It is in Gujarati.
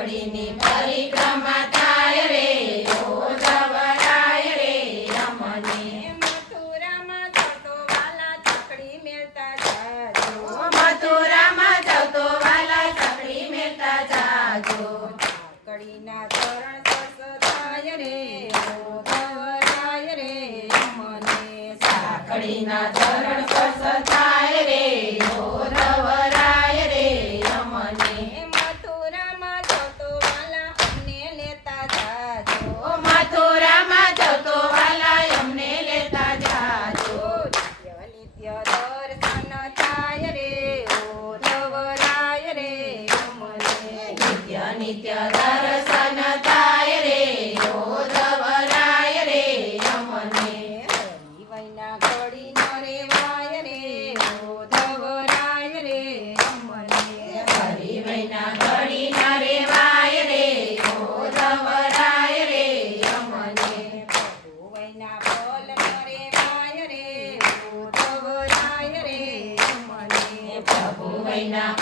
કડીની પરિક્રમા થાય રે ઓધવરાય રે અમને મથુરામાં જતો વાલા ચકડી મેલતા જાજો મથુરામાં જતો વાલા ચકડી મેલતા જાજો કડીના ચરણ સ્પર્શ થાય રે ઓધવરાય રે અમને કડીના ચરણ સ્પર્શ થાય રે ઓધવરાય રે અમને મથુરામાં જતો વાલા અમને લેતા જાજો મથુરામાં જતો વાલા અમને લેતા જાજો નિત્ય દર્શન થાય રે ઓધવરાય રે અમને નિત્ય નિત્ય દર્શન થાય રે ઓધવરાય રે અમને હરિવૈના ઘડી ન રેવાય રે ઓધવરાય રે અમને હરિવૈના ઘડી ના રેવાય રે ઓધવરાય રે અમને પ્રભુવૈના ફલ ન રેવાય રે ઓધવરાય રે અમને પ્રભુ વૈના